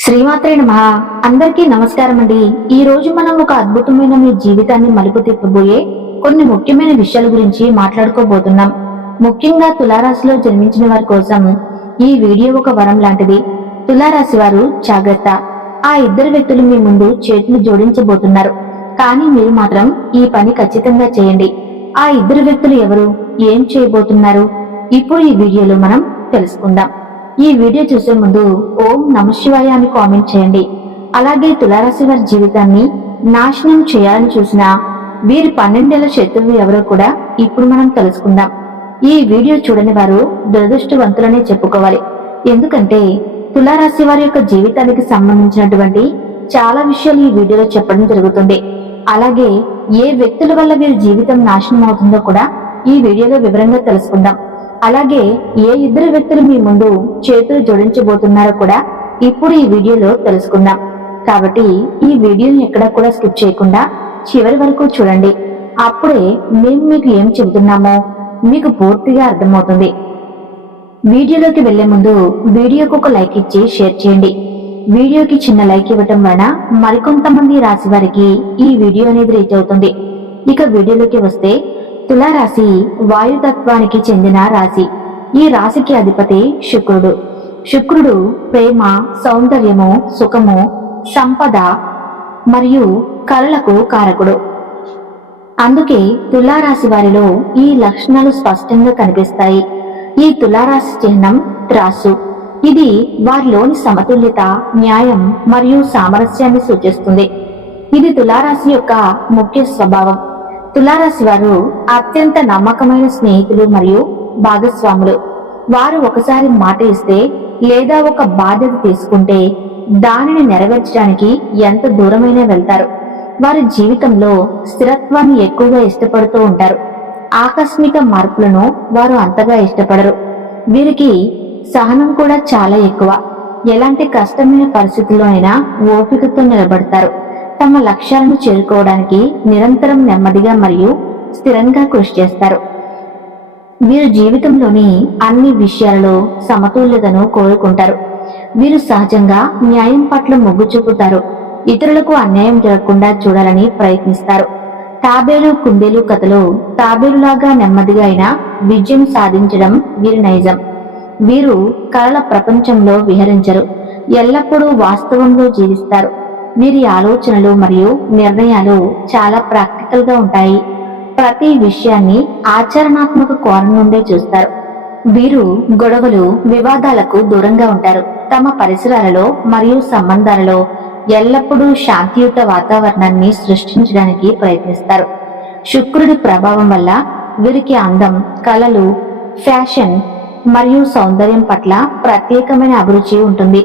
శ్రీమాత్రే నమః. అందరికీ నమస్కారం అండి. ఈ రోజు మనం ఒక అద్భుతమైన మీ జీవితాన్ని మలుపు తిప్పబోయే కొన్ని ముఖ్యమైన విషయాల గురించి మాట్లాడుకోబోతున్నాం. ముఖ్యంగా తులారాశిలో జన్మించిన వారి కోసం ఈ వీడియో ఒక వరం లాంటిది. తులారాశి వారు జాగ్రత్త. ఆ ఇద్దరు వ్యక్తులు మీ ముందు చేతులు జోడించబోతున్నారు. కానీ మీరు మాత్రం ఈ పని ఖచ్చితంగా చేయండి. ఆ ఇద్దరు వ్యక్తులు ఎవరు, ఏం చేయబోతున్నారు, ఇప్పుడు ఈ వీడియోలో మనం తెలుసుకుందాం. ఈ వీడియో చూసే ముందు ఓం నమఃశివాయ అని కామెంట్ చేయండి. అలాగే తులారాశి వారి జీవితాన్ని నాశనం చేయాలని చూసిన వీరి 12 ఏళ్ల శత్రువు ఎవరో కూడా ఇప్పుడు మనం తెలుసుకుందాం. ఈ వీడియో చూడని వారు దురదృష్టవంతులనే చెప్పుకోవాలి. ఎందుకంటే తులారాశి వారి యొక్క జీవితానికి సంబంధించినటువంటి చాలా విషయాలు ఈ వీడియోలో చెప్పడం జరుగుతుంది. అలాగే ఏ వ్యక్తుల వల్ల వీరి జీవితం నాశనం అవుతుందో కూడా ఈ వీడియోలో వివరంగా తెలుసుకుందాం. అలాగే ఏ ఇద్దరు వ్యక్తులు మీ ముందు చేతులు జోడించబోతున్నారో కూడా ఇప్పుడు ఈ వీడియోలో తెలుసుకుందాం. కాబట్టి ఈ వీడియోని ఎక్కడా కూడా స్కిప్ చేయకుండా చివరి వరకు చూడండి. అప్పుడే మేము మీకు ఏం చెబుతున్నామో మీకు పూర్తిగా అర్థమవుతుంది. వీడియోలోకి వెళ్లే ముందు వీడియోకి ఒక లైక్ ఇచ్చి షేర్ చేయండి. వీడియోకి చిన్న లైక్ ఇవ్వటం వలన మరికొంతమంది రాశి వారికి ఈ వీడియో అనేది రీచ్ అవుతుంది. ఇక వీడియోలోకి వస్తే తులారాశి వాయుతత్వానికి చెందిన రాశి. ఈ రాశికి అధిపతి శుక్రుడు. శుక్రుడు ప్రేమ, సౌందర్యము, సుఖము, సంపద మరియు కళలకు కారకుడు. అందుకే తులారాశి వారిలో ఈ లక్షణాలు స్పష్టంగా కనిపిస్తాయి. ఈ తులారాశి చిహ్నం త్రాసు. ఇది వారిలోని సమతుల్యత, న్యాయం మరియు సామరస్యాన్ని సూచిస్తుంది. ఇది తులారాశి యొక్క ముఖ్య స్వభావం. తులారాశి వారు అత్యంత నమ్మకమైన స్నేహితులు మరియు భాగస్వాములు. వారు ఒకసారి మాట ఇస్తే లేదా ఒక బాధ్యత తీసుకుంటే దానిని నెరవేర్చడానికి ఎంత దూరమైనా వెళ్తారు. వారి జీవితంలో స్థిరత్వాన్ని ఎక్కువగా ఇష్టపడుతూ ఉంటారు. ఆకస్మిక మార్పులను వారు అంతగా ఇష్టపడరు. వీరికి సహనం కూడా చాలా ఎక్కువ. ఎలాంటి కష్టమైన పరిస్థితుల్లో అయినా ఓపికతో నిలబడతారు. తమ లక్ష్యాలను చేరుకోవడానికి నిరంతరం నెమ్మదిగా మరియు స్థిరంగా కృషి చేస్తారు. వీరు జీవితంలోని అన్ని విషయాలలో సమతుల్యతను కోరుకుంటారు. వీరు సహజంగా న్యాయం పట్ల మొగ్గు చూపుతారు. ఇతరులకు అన్యాయం జరగకుండా చూడాలని ప్రయత్నిస్తారు. తాబేలు కుందేలు కథలో తాబేలులాగా నెమ్మదిగా అయినా విజయం సాధించడం వీరి నైజం. వీరు కలల ప్రపంచంలో విహరించరు. ఎల్లప్పుడూ వాస్తవంలో జీవిస్తారు. వీరి ఆలోచనలు మరియు నిర్ణయాలు చాలా ప్రాక్టికల్ గా ఉంటాయి. ప్రతి విషయాన్ని ఆచరణాత్మక కోణం నుండే చూస్తారు. వీరు గొడవలు, వివాదాలకు దూరంగా ఉంటారు. తమ పరిసరాలలో మరియు సంబంధాలలో ఎల్లప్పుడూ శాంతియుత వాతావరణాన్ని సృష్టించడానికి ప్రయత్నిస్తారు. శుక్రుడి ప్రభావం వల్ల వీరికి అందం, కళలు, ఫ్యాషన్ మరియు సౌందర్యం పట్ల ప్రత్యేకమైన అభిరుచి ఉంటుంది.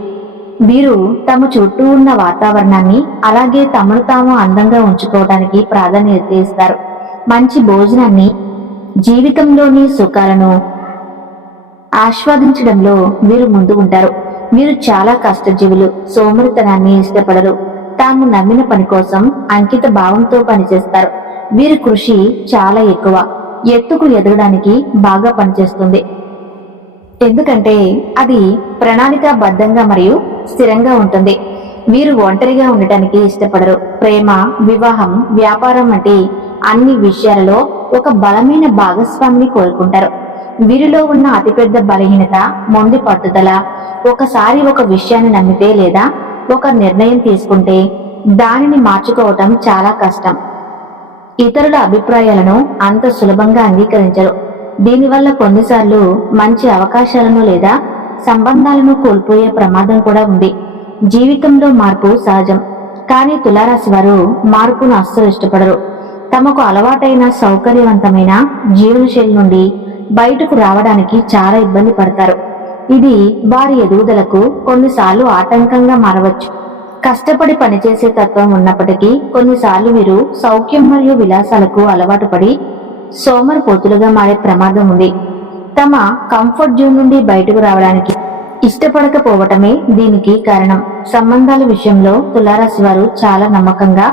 వీరు తమ చుట్టూ ఉన్న వాతావరణాన్ని అలాగే తమను తాము అందంగా ఉంచుకోవడానికి ప్రాధాన్యత ఇస్తారు. మంచి భోజనాన్ని, జీవితంలోని సుఖాలను ఆస్వాదించడంలో వీరు ముందు ఉంటారు. వీరు చాలా కష్టజీవులు. సోమరితనాన్ని ఇష్టపడరు. తాము నమ్మిన పని కోసం అంకిత భావంతో పనిచేస్తారు. వీరి కృషి చాలా ఎక్కువ. ఎత్తుకు ఎదగడానికి బాగా పనిచేస్తుంది. ఎందుకంటే అది ప్రణాళికాబద్ధంగా మరియు స్థిరంగా ఉంటుంది. వీరు ఒంటరిగా ఉండటానికి ఇష్టపడరు. ప్రేమ, వివాహం, వ్యాపారం వంటి అన్ని విషయాలలో ఒక బలమైన భాగస్వామిని కోరుకుంటారు. వీరిలో ఉన్న అతిపెద్ద బలహీనత మొండి పట్టుదల. ఒకసారి ఒక విషయాన్ని నమ్మితే లేదా ఒక నిర్ణయం తీసుకుంటే దానిని మార్చుకోవటం చాలా కష్టం. ఇతరుల అభిప్రాయాలను అంత సులభంగా అంగీకరించరు. దీనివల్ల కొన్నిసార్లు మంచి అవకాశాలను లేదా సంబంధాలను కోల్పోయే ప్రమాదం కూడా ఉంది. జీవితంలో మార్పు సహజం, కానీ తులారాశి వారు మార్పును అస్సలు ఇష్టపడరు. తమకు అలవాటైన సౌకర్యవంతమైన జీవనశైలి నుండి బయటకు రావడానికి చాలా ఇబ్బంది పడతారు. ఇది వారి ఎదుగుదలకు కొన్నిసార్లు ఆటంకంగా మారవచ్చు. కష్టపడి పనిచేసే తత్వం ఉన్నప్పటికీ కొన్నిసార్లు వీరు సౌఖ్యం మరియు విలాసాలకు అలవాటు పడి సోమరిపోతులుగా మారే ప్రమాదం ఉంది. తమ కంఫర్ట్ జోన్ నుండి బయటకు రావడానికి ఇష్టపడకపోవటమే దీనికి కారణం. సంబంధాల విషయంలో తులారాశి వారు చాలా నమ్మకంగా,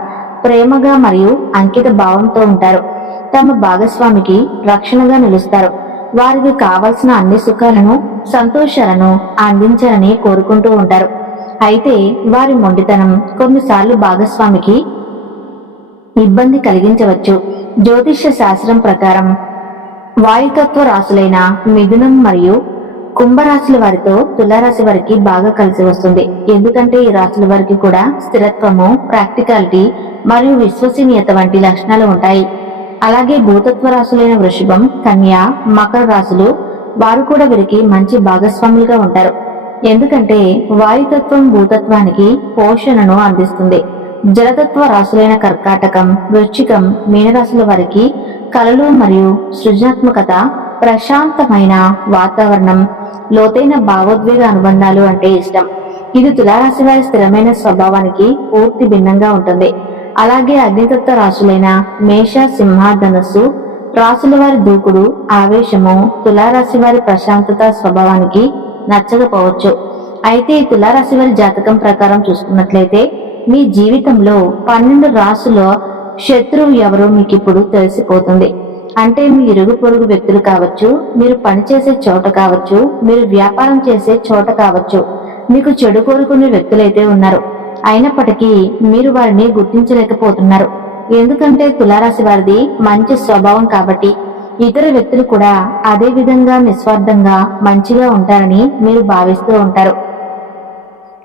ప్రేమగా మరియు అంకిత భావంతో ఉంటారు. తమ భాగస్వామికి రక్షణగా నిలుస్తారు. వారికి కావలసిన అన్ని సుఖాలను, సంతోషాలను అందించాలని కోరుకుంటూ ఉంటారు. అయితే వారి మొండితనం కొన్నిసార్లు భాగస్వామికి ఇబ్బంది కలిగించవచ్చు. జ్యోతిష్య శాస్త్రం ప్రకారం వాయుతత్వ రాశులైన మిథునం మరియు కుంభరాశుల వారితో తులారాశి వారికి బాగా కలిసి వస్తుంది. ఎందుకంటే ఈ రాశుల వారికి కూడా స్థిరత్వము, ప్రాక్టికాలిటీ మరియు విశ్వసనీయత వంటి లక్షణాలు ఉంటాయి. అలాగే భూతత్వ రాశులైన వృషభం, కన్య, మకర రాశులు వారు కూడా వీరికి మంచి భాగస్వాములుగా ఉంటారు. ఎందుకంటే వాయుతత్వం భూతత్వానికి పోషణను అందిస్తుంది. జలతత్వ రాశులైన కర్కాటకం, వృశ్చికం, మీనరాశుల వారికి కళలు మరియు సృజనాత్మకత, ప్రశాంతమైన వాతావరణం, లోతైన భావోద్వేగ అనుబంధాలు అంటే ఇష్టం. ఇది తులారాశి వారి స్థిరమైన స్వభావానికి పూర్తి భిన్నంగా ఉంటుంది. అలాగే అగ్నితత్వ రాశులైన మేష, సింహ, ధనస్సు రాశుల వారి దూకుడు, ఆవేశము తులారాశి వారి ప్రశాంతత స్వభావానికి నచ్చకపోవచ్చు. అయితే ఈ తులారాశి వారి జాతకం ప్రకారం చూసుకున్నట్లయితే మీ జీవితంలో 12 రాశుల శత్రువు ఎవరో మీకు ఇప్పుడు తెలిసిపోతుంది. అంటే మీ ఇరుగు పొరుగు వ్యక్తులు కావచ్చు, మీరు పనిచేసే చోట కావచ్చు, మీరు వ్యాపారం చేసే చోట కావచ్చు, మీకు చెడు కోరుకునే వ్యక్తులైతే ఉన్నారు. అయినప్పటికీ మీరు వారిని గుర్తించలేకపోతున్నారు. ఎందుకంటే తులారాశి వారిది మంచి స్వభావం కాబట్టి ఇతర వ్యక్తులు కూడా అదే విధంగా నిస్వార్థంగా మంచిగా ఉంటారని మీరు భావిస్తూ ఉంటారు.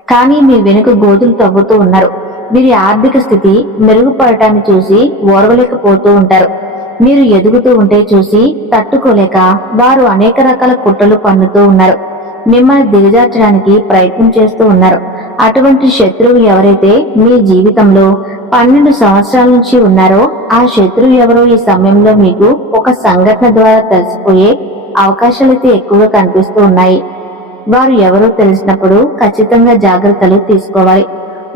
కానీ మీ వెనుక గోతులు తవ్వుతూ ఉన్నారు. వీరి ఆర్థిక స్థితి మెరుగుపడటాన్ని చూసి ఓర్వలేకపోతూ ఉంటారు. మీరు ఎదుగుతూ ఉంటే చూసి తట్టుకోలేక వారు అనేక రకాల కుట్రలు పన్నుతూ ఉన్నారు. మిమ్మల్ని దిగజార్చడానికి ప్రయత్నం చేస్తూ ఉన్నారు. అటువంటి శత్రువు ఎవరైతే మీ జీవితంలో 12 సంవత్సరాల నుంచి ఉన్నారో ఆ శత్రువు ఎవరో ఈ సమయంలో మీకు ఒక సంఘటన ద్వారా తెలిసిపోయే అవకాశాలైతే ఎక్కువగా కనిపిస్తూ ఉన్నాయి. వారు ఎవరో తెలిసినప్పుడు ఖచ్చితంగా జాగ్రత్తలు తీసుకోవాలి.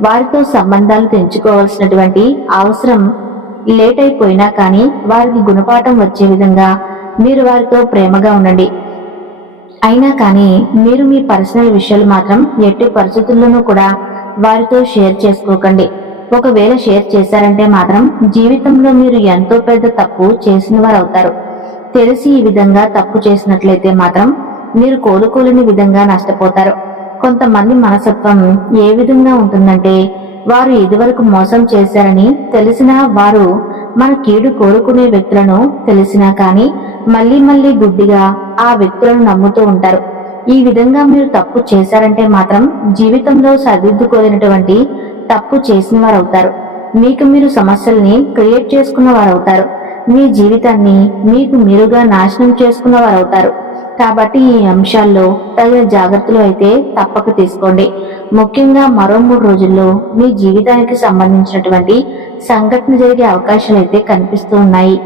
వారితో సంబంధాలు తెంచుకోవాల్సినటువంటి అవసరం లేట్ అయిపోయినా కానీ వారికి గుణపాఠం వచ్చే విధంగా మీరు వారితో ప్రేమగా ఉండండి. అయినా కానీ మీరు మీ పర్సనల్ విషయాలు మాత్రం ఎట్టి పరిస్థితుల్లోనూ కూడా వారితో షేర్ చేసుకోకండి. ఒకవేళ షేర్ చేశారంటే మాత్రం జీవితంలో మీరు ఎంతో పెద్ద తప్పు చేసిన వారు అవుతారు. తెలిసి ఈ విధంగా తప్పు చేసినట్లయితే మాత్రం మీరు కోలుకోలేని విధంగా నష్టపోతారు. కొంతమంది మనస్తత్వం ఏ విధంగా ఉంటుందంటే వారు ఇదివరకు మోసం చేశారని తెలిసినా, వారు మన కీడు కోరుకునే వ్యక్తులను తెలిసినా కానీ మళ్ళీ మళ్ళీ గుడ్డిగా ఆ వ్యక్తులను నమ్ముతూ ఉంటారు. ఈ విధంగా మీరు తప్పు చేశారంటే మాత్రం జీవితంలో సరిదిద్దుకోలేనటువంటి తప్పు చేసిన వారు అవుతారు. మీకు మీరు సమస్యల్ని క్రియేట్ చేసుకున్న వారు అవుతారు. మీ జీవితాన్ని మీకు మీరుగా నాశనం చేసుకున్న వారు అవుతారు. కాబట్టి ఈ అంశాల్లో తగిన జాగ్రత్తలు అయితే తప్పక తీసుకోండి. ముఖ్యంగా మరో 3 రోజుల్లో మీ జీవితానికి సంబంధించినటువంటి సంఘటన జరిగే అవకాశాలు అయితే కనిపిస్తూ ఉన్నాయి.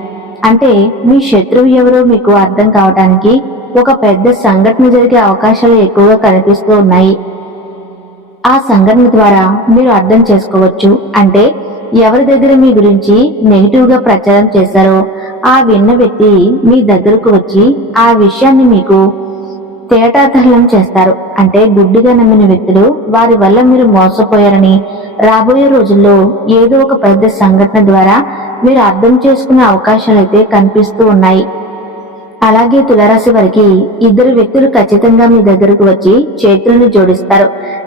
అంటే మీ శత్రువు ఎవరో మీకు అర్థం కావడానికి ఒక పెద్ద సంఘటన జరిగే అవకాశాలు ఎక్కువగా కనిపిస్తూ ఉన్నాయి. ఆ సంఘటన ద్వారా మీరు అర్థం చేసుకోవచ్చు. అంటే ఎవరి దగ్గర మీ గురించి నెగిటివ్ గా ప్రచారం చేశారో ఆ విన్న వ్యక్తి మీ దగ్గరకు వచ్చి ఆ విషయాన్ని మీకు తేటాతహలం చేస్తారు. అంటే గుడ్డిగా నమ్మిన వ్యక్తులు వారి వల్ల మీరు మోసపోయారని రాబోయే రోజుల్లో ఏదో ఒక పెద్ద సంఘటన ద్వారా మీరు అర్థం చేసుకునే అవకాశాలు అయితే కనిపిస్తూ ఉన్నాయి. అలాగే తులారాశి వారికి 2 వ్యక్తులు ఖచ్చితంగా మీ దగ్గరకు వచ్చి చేతులను జోడిస్తారు.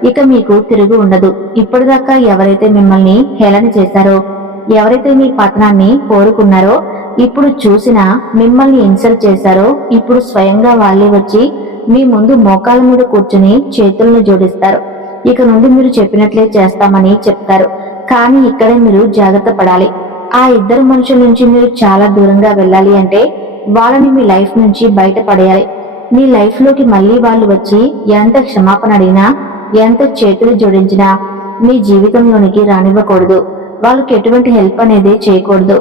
ఇక మీకు తిరుగు ఉండదు. ఇప్పటిదాకా ఎవరైతే మిమ్మల్ని హేళన చేశారో, ఎవరైతే మీ పతనాన్ని కోరుకున్నారో, ఇప్పుడు చూసినా మిమ్మల్ని ఇన్సల్ట్ చేశారో, ఇప్పుడు స్వయంగా వాళ్ళే వచ్చి మీ ముందు మోకాల మీద కూర్చుని చేతులను జోడిస్తారు. ఇక నుండి మీరు చెప్పినట్లే చేస్తామని చెప్తారు. కానీ ఇక్కడే మీరు జాగ్రత్త పడాలి. ఆ 2 మనుషుల నుంచి మీరు చాలా దూరంగా వెళ్ళాలి అంటే వాళ్ళని మీ లైఫ్ నుంచి బయటపడేయాలి. మీ లైఫ్ లోకి మళ్ళీ వాళ్ళు వచ్చి ఎంత క్షమాపణ అడిగినా, ఎంత చేతులు జోడించినా మీ జీవితంలోనికి రానివ్వకూడదు. వాళ్ళకి ఎటువంటి హెల్ప్ అనేది చేయకూడదు.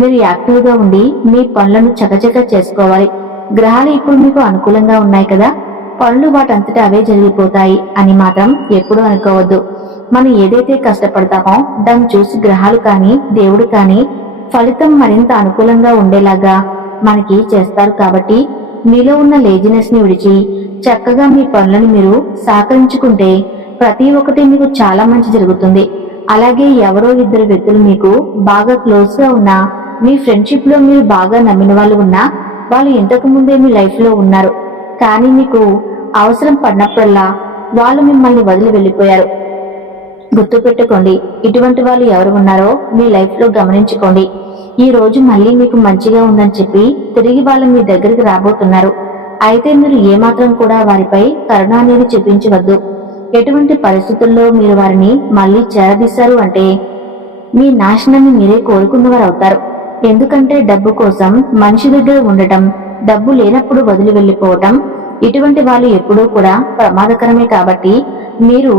మీరు యాక్టివ్ గా ఉండి మీ పనులను చకచక చేసుకోవాలి. గ్రహాలు ఇప్పుడు మీకు అనుకూలంగా ఉన్నాయి కదా, పనులు వాటంతటా అవే జరిగిపోతాయి అని మాత్రం ఎప్పుడూ అనుకోవద్దు. మనం ఏదైతే కష్టపడతామో దాన్ని చూసి గ్రహాలు కానీ దేవుడు కానీ ఫలితం మరింత అనుకూలంగా ఉండేలాగా మనకి చేస్తారు. కాబట్టి మీలో ఉన్న లేజినెస్ ని విడిచి చక్కగా మీ పనులను మీరు సహకరించుకుంటే ప్రతి ఒక్కటి మీకు చాలా మంచి జరుగుతుంది. అలాగే ఎవరో 2 వ్యక్తులు మీకు బాగా క్లోజ్ గా ఉన్నా, మీ ఫ్రెండ్షిప్ లో మీరు బాగా నమ్మిన వాళ్ళు ఉన్నా, వాళ్ళు ఇంతకు ముందే మీ లైఫ్ లో ఉన్నారు. కానీ మీకు అవసరం పడినప్పుడల్లా వాళ్ళు మిమ్మల్ని వదిలి వెళ్ళిపోయారు. గుర్తుపెట్టుకోండి, ఇటువంటి వాళ్ళు ఎవరు ఉన్నారో మీ లైఫ్ లో గమనించుకోండి. ఈ రోజు మళ్ళీ మీకు మంచిగా ఉందని చెప్పి తిరిగి వాళ్ళు మీ దగ్గరికి రాబోతున్నారు. అయితే మీరు ఏమాత్రం కూడా వారిపై కరుణ అనేది చూపించవద్దు. ఎటువంటి పరిస్థితుల్లో మీరు వారిని మళ్ళీ చేరదీశారు అంటే మీ నాశనాన్ని మీరే కోరుకున్నవారు అవుతారు. ఎందుకంటే డబ్బు కోసం మనిషి దగ్గర ఉండటం, డబ్బు లేనప్పుడు వదిలి వెళ్లిపోవటం, ఇటువంటి వాళ్ళు ఎప్పుడూ కూడా ప్రమాదకరమే. కాబట్టి మీరు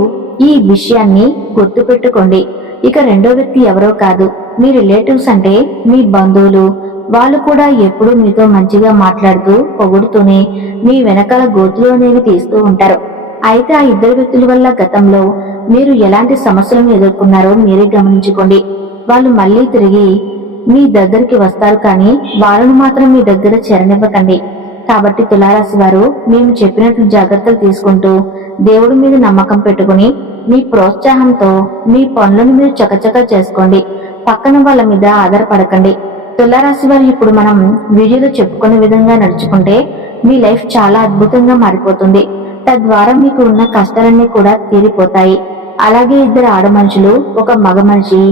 ఈ విషయాన్ని గుర్తుపెట్టుకోండి. ఇక రెండో వ్యక్తి ఎవరో కాదు, మీ రిలేటివ్స్ అంటే మీ బంధువులు. వాళ్ళు కూడా ఎప్పుడూ మీతో మంచిగా మాట్లాడుతూ పొగుడుతూనే మీ వెనకాల గోతులు అనేవి తీస్తూ ఉంటారు. అయితే ఆ ఇద్దరు వ్యక్తుల వల్ల గతంలో మీరు ఎలాంటి సమస్యలను ఎదుర్కొన్నారో మీరే గమనించుకోండి. వాళ్ళు మళ్ళీ తిరిగి మీ దగ్గరికి వస్తారు, కానీ వాళ్ళను మాత్రం మీ దగ్గర చేరనివ్వకండి. కాబట్టి తులారాశి వారు మేము చెప్పినట్లు జాగ్రత్తలు తీసుకుంటూ దేవుడి మీద నమ్మకం పెట్టుకుని మీ ప్రోత్సాహంతో మీ పనులను మీరు చకచకా చేసుకోండి. పక్కన వాళ్ళ మీద ఆధారపడకండి. తులారాశి వారు ఇప్పుడు మనం వీడియోలో చెప్పుకునే విధంగా నడుచుకుంటే మీ లైఫ్ చాలా అద్భుతంగా మారిపోతుంది. తద్వారా మీకు ఉన్న కష్టాలన్నీ కూడా తీరిపోతాయి. అలాగే ఇద్దరు ఆడ మనుషులు, ఒక మగ మనిషి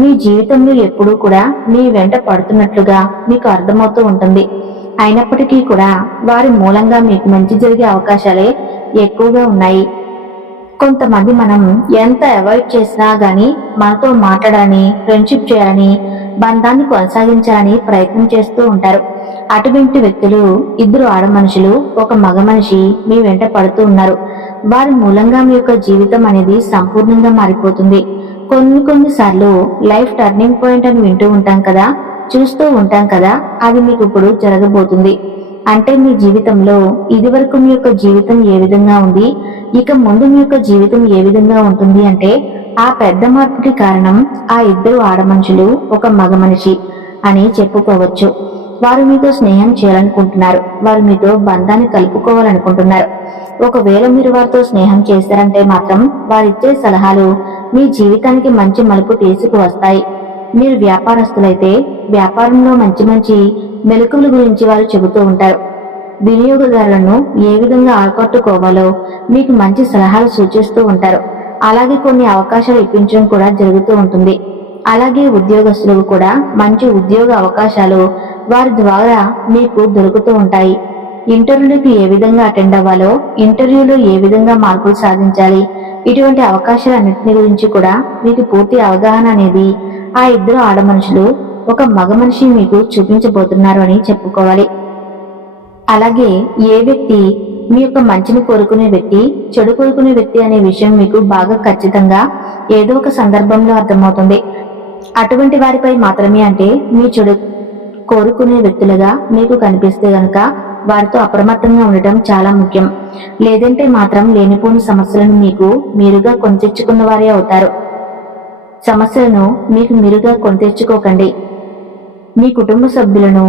మీ జీవితంలో ఎప్పుడూ కూడా మీ వెంట పడుతున్నట్లుగా మీకు అర్థమవుతూ ఉంటుంది. అయినప్పటికీ కూడా వారి మూలంగా మీకు మంచి జరిగే అవకాశాలే ఎక్కువగా ఉన్నాయి. కొంతమంది మనం ఎంత అవాయిడ్ చేసినా గాని మనతో మాట్లాడాలని, ఫ్రెండ్షిప్ చేయాలని, బంధాన్ని కొనసాగించాలని ప్రయత్నం చేస్తూ ఉంటారు. అటువంటి వ్యక్తులు ఇద్దరు ఆడ మనుషులు, ఒక మగ మనిషి మీ వెంట పడుతూ ఉన్నారు. వారి మూలంగా మీ యొక్క జీవితం అనేది సంపూర్ణంగా మారిపోతుంది. కొన్నిసార్లు లైఫ్ టర్నింగ్ పాయింట్ అని వింటూ ఉంటాం కదా, చూస్తూ ఉంటాం కదా, అది మీకు ఇప్పుడు జరగబోతుంది. అంటే మీ జీవితంలో ఇదివరకు మీ యొక్క జీవితం ఏ విధంగా ఉంది, ఇక ముందు మీ యొక్క జీవితం ఏ విధంగా ఉంటుంది అంటే ఆ పెద్ద మార్పుకి కారణం ఆ ఇద్దరు ఆడ మనుషులు, ఒక మగ మనిషి అని చెప్పుకోవచ్చు. వారు మీతో స్నేహం చేయాలనుకుంటున్నారు, వారు మీతో బంధాన్ని కలుపుకోవాలనుకుంటున్నారు. ఒకవేళ మీరు వారితో స్నేహం చేశారంటే మాత్రం వారిచ్చే సలహాలు మీ జీవితానికి మంచి మలుపు తీసుకువస్తాయి. మీరు వ్యాపారస్తులైతే వ్యాపారంలో మంచి మంచి మెలకువల గురించి వారు చెబుతూ ఉంటారు. వినియోగదారులను ఏ విధంగా ఆకట్టుకోవాలో మీకు మంచి సలహాలు సూచిస్తూ ఉంటారు. అలాగే కొన్ని అవకాశాలు ఇప్పించడం కూడా జరుగుతూ ఉంటుంది. అలాగే ఉద్యోగస్తులకు కూడా మంచి ఉద్యోగ అవకాశాలు వారి ద్వారా మీకు దొరుకుతూ ఉంటాయి. ఇంటర్వ్యూలకు ఏ విధంగా అటెండ్ అవ్వాలో, ఇంటర్వ్యూలో ఏ విధంగా మార్కులు సాధించాలి, ఇటువంటి అవకాశాలన్నింటినీ గురించి కూడా మీకు పూర్తి అవగాహన అనేది ఆ ఇద్దరు ఆడ మనుషులు, ఒక మగ మనిషి మీకు చూపించబోతున్నారు అని చెప్పుకోవాలి. అలాగే ఏ వ్యక్తి మీ యొక్క మంచిని కోరుకునే వ్యక్తి, చెడు కోరుకునే వ్యక్తి అనే విషయం మీకు బాగా ఖచ్చితంగా ఏదో ఒక సందర్భంలో అర్థమవుతుంది. అటువంటి వారిపై మాత్రమే, అంటే మీ చెడు కోరుకునే వ్యక్తులుగా మీకు కనిపిస్తే గనక వారితో అప్రమత్తంగా ఉండటం చాలా ముఖ్యం. లేదంటే మాత్రం లేనిపోని సమస్యలను మీకు మీరుగా కొని తెచ్చుకున్న వారే అవుతారు. సమస్యలను మీకు మీరుగా కొని తెచ్చుకోకండి. మీ కుటుంబ సభ్యులను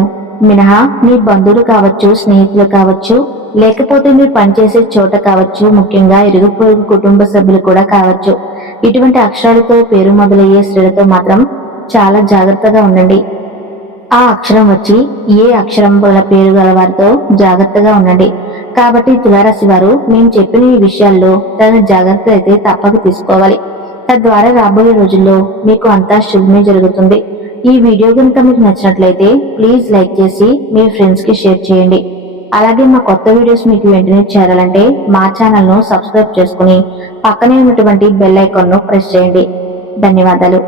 మినహా మీ బంధువులు కావచ్చు, స్నేహితులు కావచ్చు, లేకపోతే మీరు పనిచేసే చోట కావచ్చు, ముఖ్యంగా ఇరుగు పొరుగు కుటుంబ సభ్యులు కూడా కావచ్చు, ఇటువంటి అక్షరాలతో పేరు మొదలయ్యే స్త్రీలతో మాత్రం చాలా జాగ్రత్తగా ఉండండి. ఆ అక్షరం వచ్చి ఏ అక్షరం గల పేరు గల వారితో జాగ్రత్తగా ఉండండి. కాబట్టి తులారాశి వారు మేము చెప్పిన ఈ విషయాల్లో తగిన జాగ్రత్త అయితే తప్పక తీసుకోవాలి. తద్వారా రాబోయే రోజుల్లో మీకు అంతా శుభమే జరుగుతుంది. ఈ వీడియో కనుక మీకు నచ్చినట్లయితే ప్లీజ్ లైక్ చేసి మీ ఫ్రెండ్స్ కి షేర్ చేయండి. అలాగే మా కొత్త వీడియోస్ మీకు వెంటనే చేరాలంటే మా ఛానల్ ను సబ్స్క్రైబ్ చేసుకుని పక్కనే ఉన్నటువంటి బెల్ ఐకాన్ ను ప్రెస్ చేయండి. ధన్యవాదాలు.